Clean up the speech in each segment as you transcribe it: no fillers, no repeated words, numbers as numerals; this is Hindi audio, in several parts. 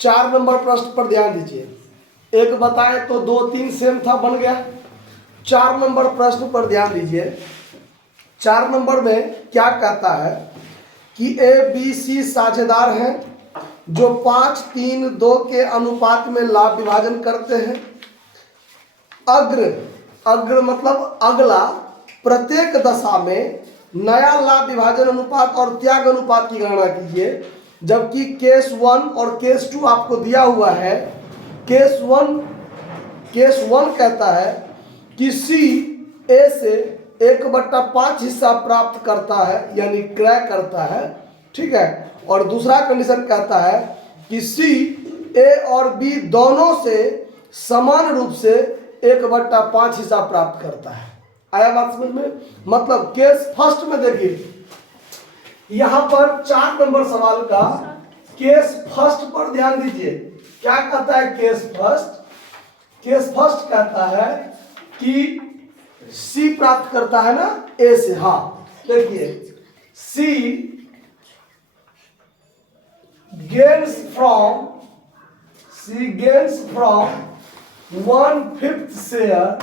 4 नंबर प्रश्न पर ध्यान दीजिए। एक बताए तो 2 3 सेम था, बन गया। 4 नंबर प्रश्न पर ध्यान दीजिए। 4 नंबर में क्या कहता है कि ए बी सी साझेदार हैं जो 5 3 2 के अनुपात में लाभ विभाजन करते हैं। अग्र मतलब अगला, प्रत्येक दशा में नया लाभ विभाजन अनुपात और त्याग अनुपात की गणना कीजिए। जबकि केस 1 और केस 2 आपको दिया हुआ है। केस 1 कहता है कि सी ए से 1/5 हिस्सा प्राप्त करता है, यानी क्रय करता है, ठीक है। और दूसरा कंडीशन कहता है कि सी ए और बी दोनों से समान रूप से 1/5 हिस्सा प्राप्त करता है। आया बात समझ में? मतलब केस फर्स्ट में देखिए, यहां पर 4 नंबर सवाल का केस फर्स्ट पर ध्यान दीजिए। क्या कहता है केस फर्स्ट? केस फर्स्ट कहता है कि सी प्राप्त करता है ना ए से। हाँ देखिए, सी gains from 1/5 शेयर।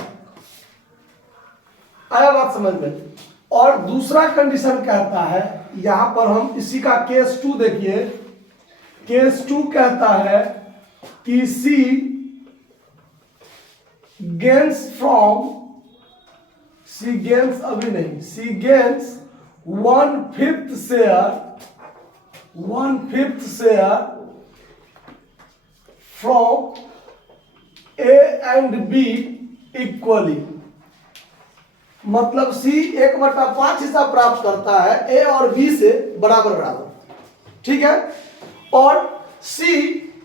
आया बात समझ में? और दूसरा कंडीशन कहता है, यहां पर हम इसी का केस 2 देखिए। केस 2 कहता है कि C gains 1/5 share from A and B equally. मतलब सी 1/5 हिस्सा प्राप्त करता है ए और बी से बराबर, ठीक है। और सी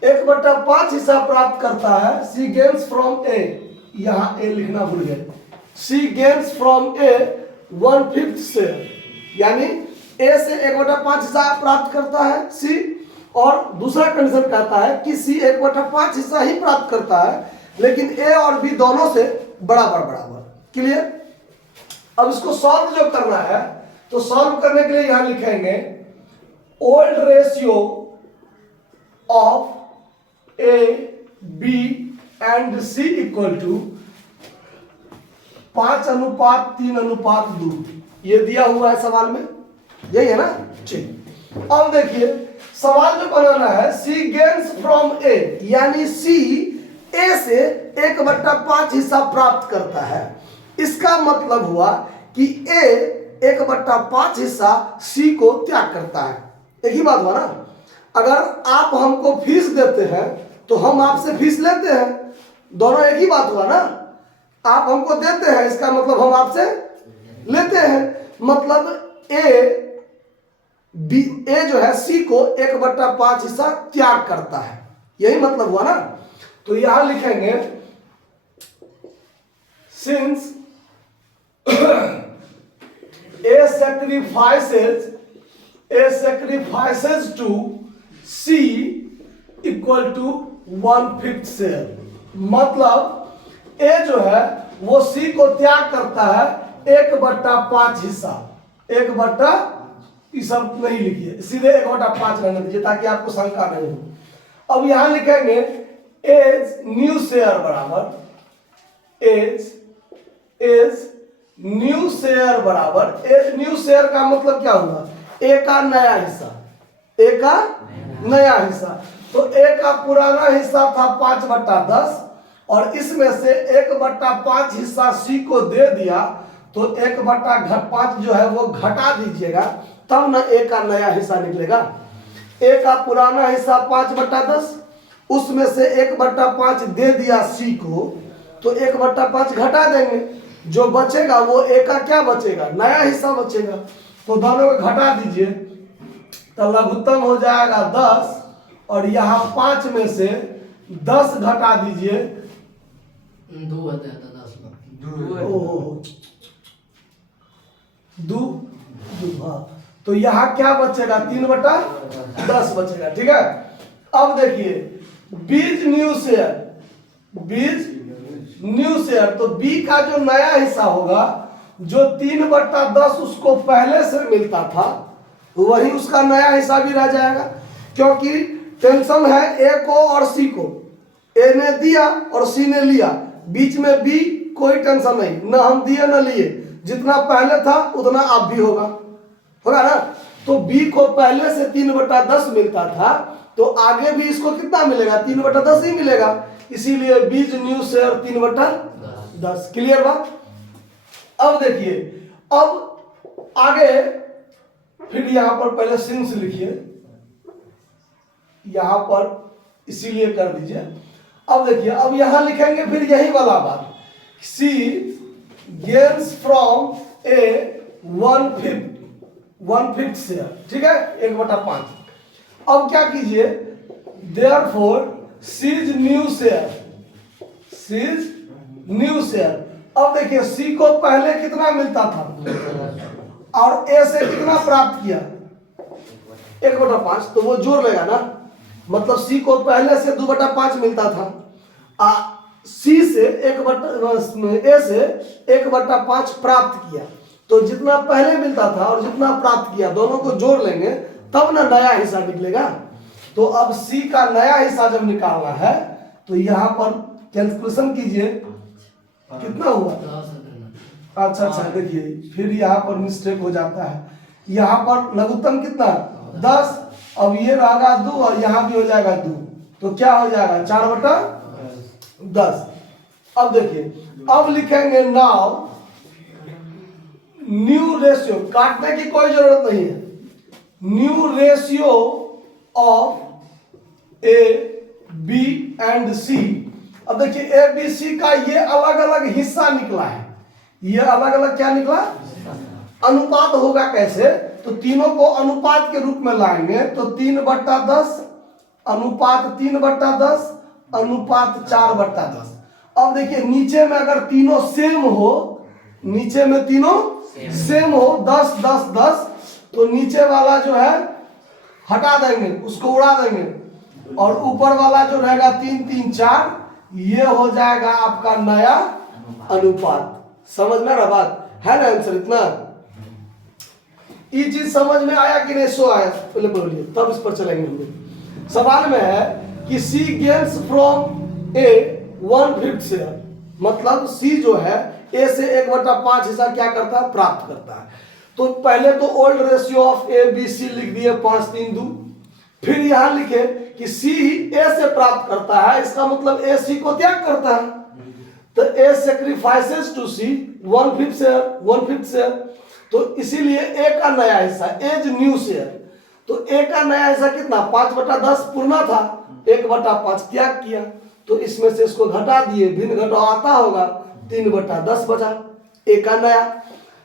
1/5 हिस्सा प्राप्त करता है, सी गेन्स फ्रॉम ए, यहां ए लिखना भूल गए। सी गेन्स फ्रॉम ए 1/5 शेयर, यानी ए से 1/5 हिस्सा प्राप्त करता है सी। और दूसरा कंडीशन कहता है कि सी 1/5 हिस्सा ही प्राप्त करता है, लेकिन ए और बी दोनों से बराबर। क्लियर? अब इसको सॉल्व जो करना है, तो सॉल्व करने के लिए यहां लिखेंगे old ratio of A B and C equal to 5:3:2। ये दिया हुआ है सवाल में, यही है ना? ठीक। अब देखिए सवाल जो बनाना है, सी गेन्स फ्रॉम ए, यानी सी ए से 1/5 हिस्सा प्राप्त करता है। इसका मतलब हुआ कि ए 1/5 हिस्सा सी को त्याग करता है। एक ही बात हुआ ना? अगर आप हमको फीस देते हैं तो हम आपसे फीस लेते हैं, दोनों एक ही बात हुआ ना? आप हमको देते हैं, इसका मतलब हम आपसे लेते हैं। मतलब ए जो है सी को 1/5 हिस्सा त्याग करता है, यही मतलब हुआ ना? तो यहां लिखेंगे since A sacrifices to C equal to 1/5 share. मतलब ए जो है वो सी को त्याग करता है 1/5 हिस्सा। 1/, ये सब नहीं लिखिए, सीधे 1/5 रहने दीजिए ताकि आपको शंका नहीं हो। अब यहां लिखेंगे एज न्यू शेयर बराबर एज न्यू शेयर बराबर एज न्यू शेयर का मतलब क्या हुआ? ए का नया हिस्सा, ए का नया हिस्सा। तो ए का पुराना हिस्सा था 5/10 और इसमें से 1/5 हिस्सा सी को दे दिया, तो 1/5 जो है वो घटा दीजिएगा, तब ना ए का नया हिस्सा निकलेगा। ए का पुराना हिस्सा 5/10, उसमें से 1/5 दे दिया सी को, तो 1/5 घटा देंगे, जो बचेगा वो ए का क्या बचेगा? नया हिस्सा बचेगा। तो दोनों को घटा दीजिए, तो लघुत्तम हो जाएगा 10, और यहाँ 5 में से 10 घटा दीजिए, 2 होता है 10 में हाँ, तो यहाँ क्या बचेगा? 3/10 बचेगा, ठीक है। अब देखिए बीज न्यू शेयर, तो बी का जो नया हिस्सा होगा, जो 3/10 उसको पहले से मिलता था, वही उसका नया हिस्सा भी रह जाएगा, क्योंकि टेंशन है ए को और सी को, ए ने दिया और सी ने लिया, बीच में बी कोई टेंशन नहीं, ना हम दिए ना लिए, जितना पहले था उतना अब भी होगा, होगा ना। तो बी को पहले से 3/10 मिलता था, तो आगे भी इसको कितना मिलेगा, 3/10 ही मिलेगा, इसीलिए बीज न्यू शेयर 3/10। क्लियर बात। अब देखिए, अब आगे फिर यहां पर पहले सिंस लिखिए, यहां पर इसीलिए कर दीजिए। अब देखिए, अब यहां लिखेंगे फिर यही वाला बात, C gains from A 1/5 share, ठीक है, 1/5। अब क्या कीजिए, therefore C's new share, C's new share. अब देखिए, सी को पहले कितना मिलता था और ए से कितना प्राप्त किया, 1/5, तो वो जोड़ लेगा ना, मतलब सी को पहले से 2/5 मिलता था, सी से ए से 1/5 प्राप्त किया, तो जितना पहले मिलता था और जितना प्राप्त किया दोनों को जोड़ लेंगे तब ना नया हिस्सा निकलेगा। तो अब सी का नया हिस्सा जब निकालना है तो यहां पर कैलकुलेशन कीजिए, कितना हुआ। अच्छा देखिए, फिर यहाँ पर मिस्टेक हो जाता है, यहाँ पर लघुत्तम कितना 10, अब ये रहेगा 2 और यहाँ भी हो जाएगा 2, तो क्या हो जाएगा 4/10। अब देखिए, अब लिखेंगे नाउ न्यू रेशियो, काटने की कोई जरूरत नहीं है, new ratio of A B and C. अब देखिए, ए बी सी का ये अलग अलग हिस्सा निकला है, ये अलग अलग क्या निकला, अनुपात होगा कैसे, तो तीनों को अनुपात के रूप में लाएंगे, तो 3/10 अनुपात 3/10 अनुपात 4/10। अब देखिए, नीचे में अगर तीनों सेम हो, नीचे में तीनों सेम हो 10 10 10, तो नीचे वाला जो है हटा देंगे, उसको उड़ा देंगे, और ऊपर वाला जो रहेगा 3 3 4, ये हो जाएगा आपका नया अनुपात। समझ में रहा बात है ना, आंसर इतना। ये चीज समझ में आया कि नहीं, सो आया, पहले बोलिए तब इस पर चलेंगे हम लोग। सवाल में है कि C gains from A 1/5 share, मतलब सी जो है ए से 1/5 हिस्सा क्या करता है, प्राप्त करता है। तो पहले तो old ratio of A B C लिख दिए 5 3 2, फिर यहां लिखे कि सी ए से प्राप्त करता है, इसका मतलब ए सी को त्याग करता है, तो ए सेक्रीफाइसेस टू सी 1/5 शेयर, तो इसीलिए ए का नया हिस्सा एज न्यू शेयर, तो ए का नया हिस्सा कितना 5/10 पूर्णा था, 1/5 त्याग किया, तो इसमें से इसको घटा दिए, भिन्न घटाव आता होगा, 3/10 बचा ए का नया।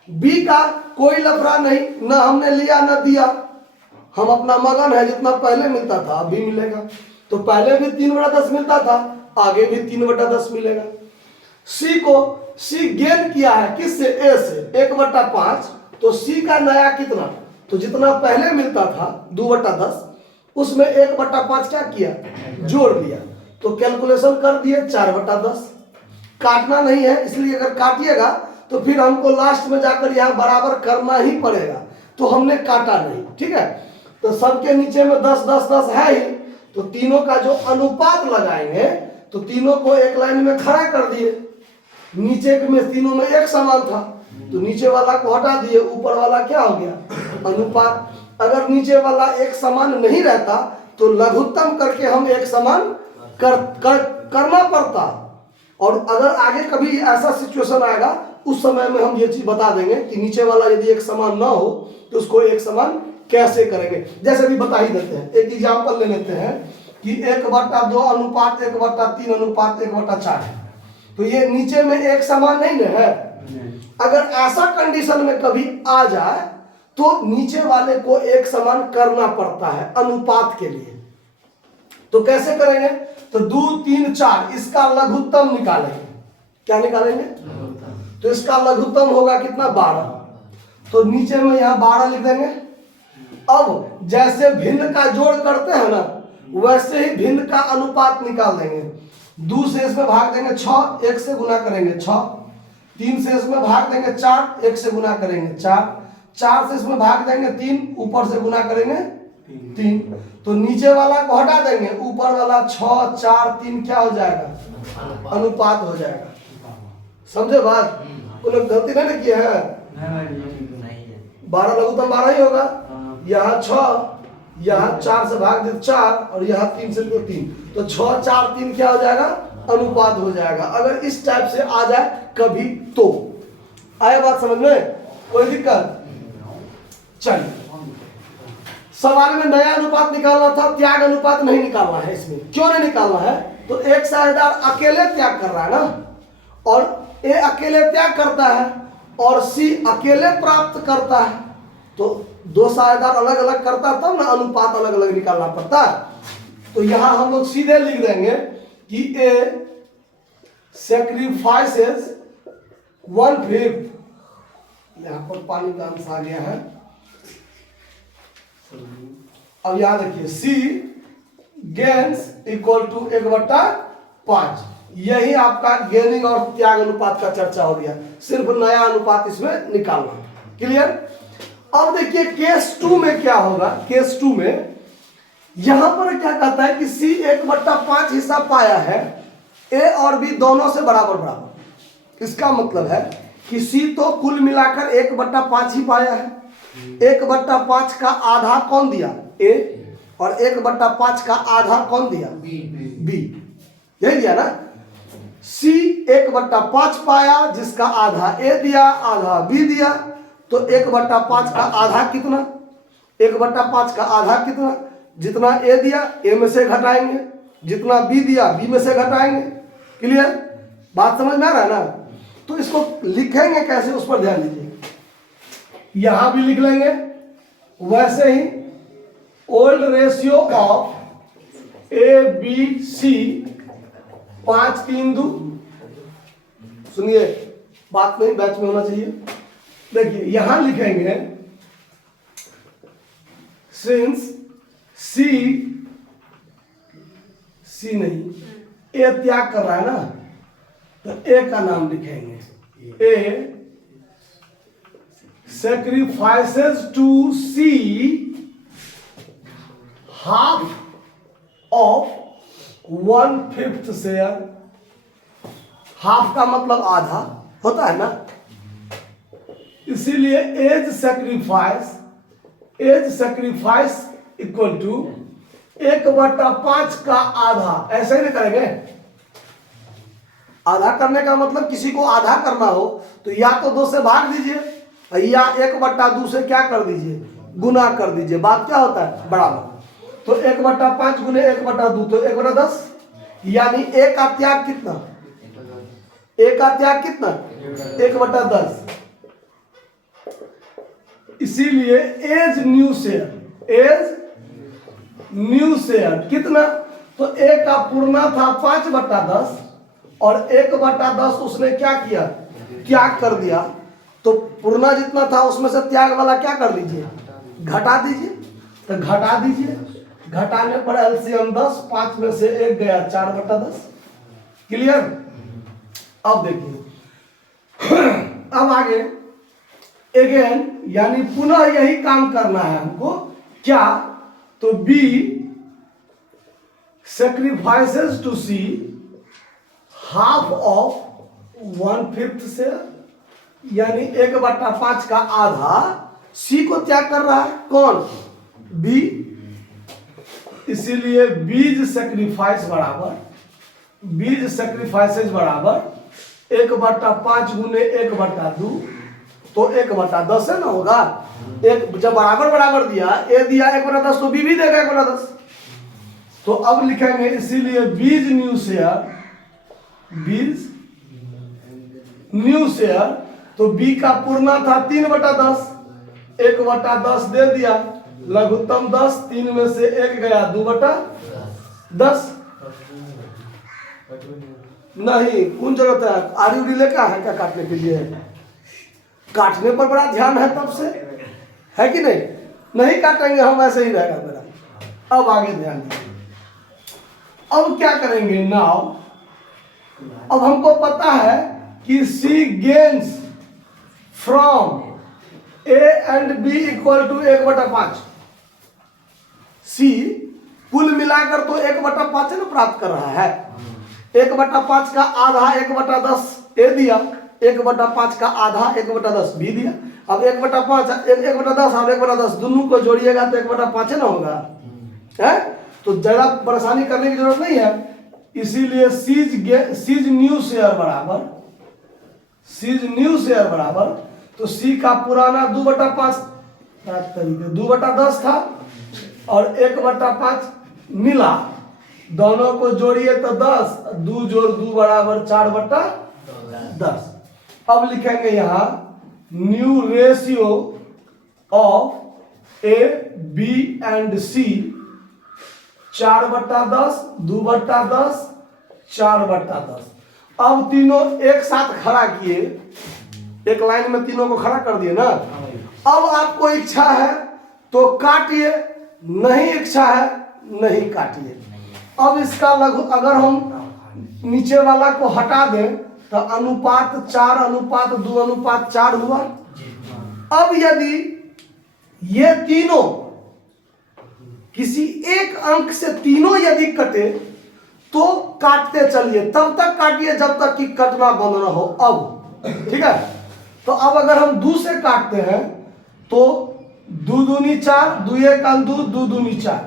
बी का कोई लफड़ा नहीं, ना हमने लिया ना दिया, हम अपना मगन है, जितना पहले मिलता था अभी मिलेगा, तो पहले भी 3/10 मिलता था, आगे भी 3/10 मिलेगा। सी को सी गेन किया है किससे, ए से 1/5, तो सी का नया कितना, तो जितना पहले मिलता था 2/10, उसमें 1/5 क्या किया, जोड़ दिया, तो कैलकुलेशन कर दिए 4/10। काटना नहीं है, इसलिए अगर काटिएगा तो फिर हमको लास्ट में जाकर यहाँ बराबर करना ही पड़ेगा, तो हमने काटा नहीं, ठीक है। तो सबके नीचे में 10 10 10 है ही, तो तीनों का जो अनुपात लगाएंगे, तो तीनों को एक लाइन में खड़ा कर दिए, नीचे में तीनों में एक समान था, तो नीचे वाला को हटा दिए, ऊपर वाला क्या हो गया, अनुपात। अगर नीचे वाला एक समान नहीं रहता तो लघुत्तम करके हम एक समान करना पड़ता, और अगर आगे कभी ऐसा सिचुएशन आएगा उस समय में हम ये चीज बता देंगे कि नीचे वाला यदि एक समान ना हो तो उसको एक समान कैसे करेंगे। जैसे भी बता ही देते हैं, एक एग्जाम्पल ले लेते हैं कि 1/2 अनुपात 1/3 अनुपात 1/4 है, तो ये नीचे में एक समान नहीं ना है। अगर ऐसा कंडीशन में कभी आ जाए तो नीचे वाले को एक समान करना पड़ता है अनुपात के लिए, तो कैसे करेंगे, तो 2 3 4 इसका लघुत्तम निकालेंगे, क्या निकालेंगे, तो इसका लघुत्तम होगा कितना 12, तो नीचे में यहाँ 12 लिख देंगे। अब जैसे भिन्न का जोड़ करते हैं ना, वैसे ही भिन्न का अनुपात निकाल देंगे। 2 से इसमें भाग देंगे 6, 1 से गुना करेंगे 6, 3 से इसमें भाग देंगे 4, 1 से गुना करेंगे 4, 4 से इसमें भाग देंगे 3, ऊपर से गुना करेंगे 3। तो नीचे वाला को हटा देंगे, ऊपर वाला 6 4 3 क्या हो जाएगा? अनुपात हो जाएगा। समझे बात? वो लोग गलती नहीं ना किए हैं। 12 लघुत्तम 12 ही होगा। यहाँ 6, यहाँ 4 से भाग दे 4 और यहाँ 3 से 3, तो 6 4 3 क्या हो जाएगा? अनुपात हो जाएगा। अगर इस टाइप से आ जाए कभी तो आया बात समझ में? कोई दिक्कत? चलिए, सवाल में नया अनुपात निकालना था, त्याग अनुपात नहीं निकालना है। इसमें क्यों नहीं निकालना है? तो एक साझेदार अकेले त्याग कर रहा है ना, और ए अकेले त्याग करता है और सी अकेले प्राप्त करता है। तो दो साझेदार अलग अलग करता है तब ना अनुपात अलग अलग निकालना पड़ता है। तो यहां हम लोग सीधे लिख देंगे कि ए सैक्रिफाइसेस 1/5। यहां पर पानी का अंश आ गया है। अब यहां देखिए सी गेन्स इक्वल टू 1/5। यही आपका गेनिंग और त्याग अनुपात का चर्चा हो गया। सिर्फ नया अनुपात इसमें निकालना। क्लियर? अब देखिए केस 2 में क्या होगा। केस 2 में यहां पर क्या कहता है कि सी 1/5 हिस्सा पाया है, ए और बी दोनों से बराबर बराबर। इसका मतलब है कि सी तो कुल मिलाकर 1/5 ही पाया है। 1/5 का आधा कौन दिया? ए। और 1/5 का आधा कौन दिया? बी। यही दिया ना। सी 1/5 पाया, जिसका आधा ए दिया आधा बी दिया। तो 1/5 का आधा कितना? 1/5 का आधा कितना? जितना ए दिया ए में से घटाएंगे, जितना बी दिया बी में से घटाएंगे। क्लियर? बात समझ में आ रहा है ना? तो इसको लिखेंगे कैसे, उस पर ध्यान दीजिए। यहां भी लिख लेंगे वैसे ही। Old ratio of A B C 5 3 2। सुनिए, बात नहीं बैच में होना चाहिए। देखिए यहां लिखेंगे सिंस सी नहीं, ए त्याग कर रहा है ना, तो ए का नाम लिखेंगे। ए sacrifices to C half of 1/5 share. Half का मतलब आधा होता है ना, इसीलिए एज सेक्रीफाइस इक्वल टू 1/5 का आधा। ऐसे ही नहीं करेंगे। आधा करने का मतलब किसी को आधा करना हो तो या तो 2 से भाग दीजिए या 1/2 से क्या कर दीजिए? गुना कर दीजिए। बात क्या होता है? बराबर। तो 1/5 गुने 1/2 तो 1/10। यानी ए का त्याग कितना? ए का त्याग कितना? 1/10। इसीलिए एज न्यू शेयर कितना? तो ए का पूर्णा था 5/10 और 1/10 उसने क्या किया? त्याग कर दिया। तो पूर्णा जितना था उसमें से त्याग वाला क्या कर लीजिए? घटा दीजिए। तो घटा दीजिए। घटाने पर एलसीएम 10, 5 में से 1 गया 4/10। क्लियर? अब देखिए अब आगे अगेन यानी पुनः यही काम करना है हमको। क्या? तो B sacrifices to C half of 1/5 से, यानी 1/5 का आधा सी को त्याग कर रहा है। कौन? बी। इसीलिए बीज सेक्रीफाइसेस बराबर 1/5 गुने 1/2 तो 1/10 है ना होगा। एक जब बराबर बराबर दिया, ए दिया 1/10 तो बी भी देगा 1/10। तो अब लिखेंगे इसीलिए बीज न्यू शेयर। तो बी का पूर्णा था 3/10, 1/10 दे दिया, लघुत्तम 10, 3 में से 1 गया 2/10। नहीं, कौन जरूरत है? आड़ी उड़ी लेकर है क्या काटने के लिए? काटने पर बड़ा ध्यान है तब से, है कि नहीं? नहीं काटेंगे हम, ऐसे ही रहेगा मेरा। अब आगे ध्यान दीजिए। अब क्या करेंगे? नाउ अब हमको पता है कि C gains from A and B equal to 1/5। C कुल मिलाकर तो 1/5 ना प्राप्त कर रहा है। 1/5 का आधा 1/10 ए दिया, 1/5 का आधा 1/10 बी दिया। अब 1/5 1/10 और 1/10 दोनों को जोड़िएगा तो 1/5 ना होगा है। तो ज्यादा परेशानी करने की जरूरत नहीं है। इसीलिए सीज न्यू शेयर बराबर तो सी का पुराना 2/5 2/10 था और 1/5 मिला, दोनों को जोड़िए तो 10, 2 जोड़ 2 बराबर 4/10। अब लिखेंगे यहां new ratio of A B and C 4/10 2/10 4/10। अब तीनों एक साथ खड़ा किए, एक लाइन में तीनों को खड़ा कर दिए ना। अब आपको इच्छा है तो काटिए, नहीं इच्छा है नहीं काटिए। अब इसका लघु अगर हम नीचे वाला को हटा दें तो अनुपात 4:2:4 हुआ। अब यदि ये तीनों किसी एक अंक से तीनों यदि कटे तो काटते चलिए, तब तक काटिए जब तक कि कटना बंद ना हो। अब ठीक है, तो अब अगर हम 2 से काटते हैं तो 2 दूनी 4, 2 1 2, 2 दूनी 4।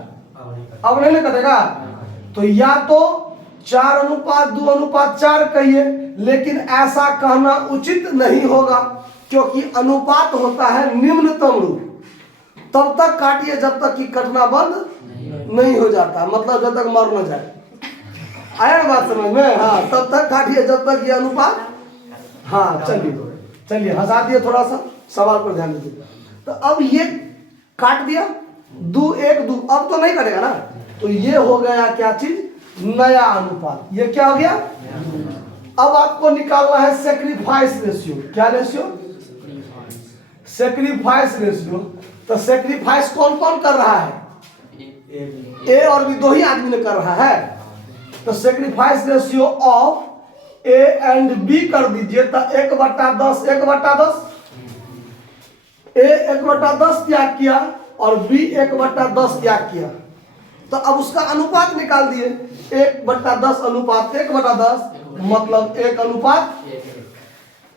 अब नहीं कटेगा तो या तो 4:2:4 कहिए, लेकिन ऐसा कहना उचित नहीं होगा क्योंकि अनुपात होता है निम्नतम रूप। तब तक काटिए जब तक कि कटना बंद नहीं हो जाता, मतलब जब तक मर न जाए। आया बात समझ में? हाँ, तब तक काटिए जब तक ये अनुपात। हाँ चलिए हंसा दिए, थोड़ा सा सवाल पर ध्यान दीजिए। तो अब ये काट दिया 2 1 2, अब तो नहीं कटेगा ना। तो ये हो गया क्या चीज? नया अनुपात। ये क्या हो गया? अब आपको निकालना है सेक्रीफाइस रेशियो। क्या रेशियो? Sacrifice ratio. तो सेक्रीफाइस कौन कौन कर रहा है? ए और बी, 2 ही आदमी ने कर रहा है। तो sacrifice ratio of A and B कर दीजिए तो 1/10 1/10। ए 1/10 त्याग किया और बी 1/10 त्याग किया, तो अब उसका अनुपात निकाल दिए। 1/10 अनुपात 1/10 मतलब 1:1।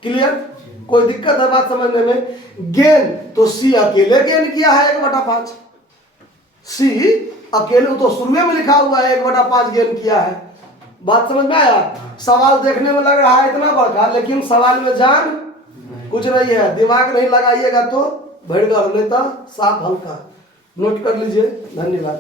क्लियर? कोई दिक्कत है बात समझने में? गेन तो सी अकेले गेन किया है 1/5। सी अकेले तो शुरू में लिखा हुआ है 1/5 गेन किया है। बात समझ में आया? सवाल देखने में लग रहा है इतना बड़का, लेकिन सवाल में जान कुछ नहीं है। दिमाग नहीं लगाइएगा तो भड़का, नहीं तो साफ हल्का। नोट कर लीजिए। धन्यवाद।